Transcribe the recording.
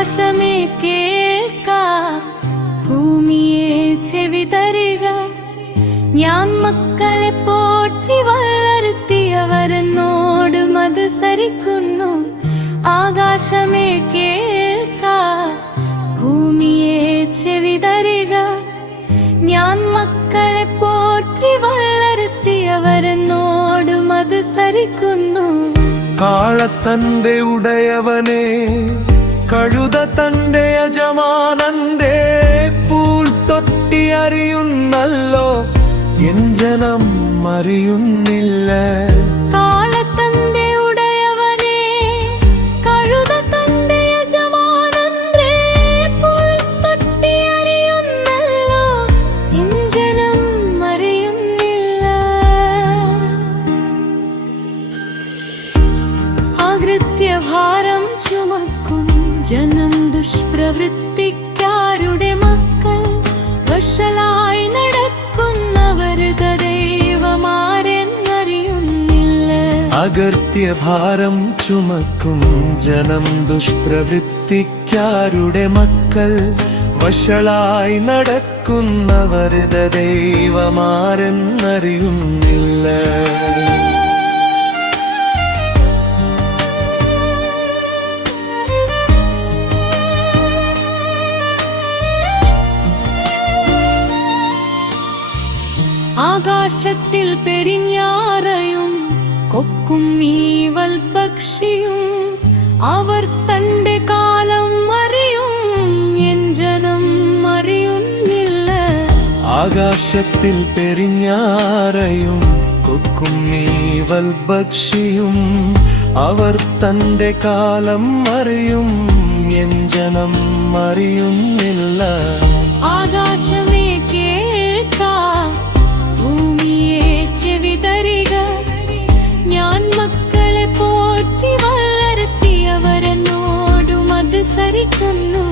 ആകാശമേ കേൾക്ക, ഭൂമിയെ ചെവി തരിക. ഞാൻ മക്കളെ പോറ്റി വളർത്തിയവരെന്നോട് മത്സരിക്കുന്നു. ആകാശമേ കേൾക്ക, ഭൂമിയെ ചെവി തരിക. ഞാൻ മക്കളെ പോറ്റി വളർത്തിയവരെന്നോട് മത്സരിക്കുന്നു. കാളത്തന്റെ ഉടയവനെ, കഴുത തന്റെ യജമാനന്റെ പൂൽ തൊട്ടി അറിയുന്നല്ലോ, എൻ ജനം അറിയുന്നില്ല. കാളത്തന്റെ ഉടയവനെ, കഴുത തന്റെ യജമാനന്റെ പൂൽ തൊട്ടി അറിയുന്നല്ലോ, എൻ ജനം അറിയുന്നില്ല. അകൃത്യഭാരം ചുമക്കും ജനം, ദുഷ്പ്രവൃത്തിക്കാരുടെ മക്കൾ, വഷളായി നടക്കുന്നവരുടെ ദൈവമാരെന്നറിയുന്നില്ല. അകൃത്യഭാരം ചുമക്കും ജനം, ദുഷ്പ്രവൃത്തിക്കാരുടെ മക്കൾ, വഷളായി നടക്കുന്നവരുടെ ദൈവമാരെന്നറിയുന്നില്ല. ആകാശത്തിൽ പെരിഞ്ഞാറയും കൊക്കും ഈവൽ പക്ഷിയും, അവർ തന്റെ കാലം അറിയും, എൻ ജനം അറിയുന്നില്ല. ആകാശത്തിൽ പെരിഞ്ഞാറയും കൊക്കും ഈവൽ പക്ഷിയും, അവർ തന്റെ കാലം അറിയും, എൻ ജനം അറിയുന്നില്ല. ആകാശമേ കേൾക്ക, ഭൂമിയെ ചെവി തരിക. ഞാൻ മക്കളെ പോറ്റി വളർത്തിയവരെന്നോട് മത്സരിക്കുന്നു.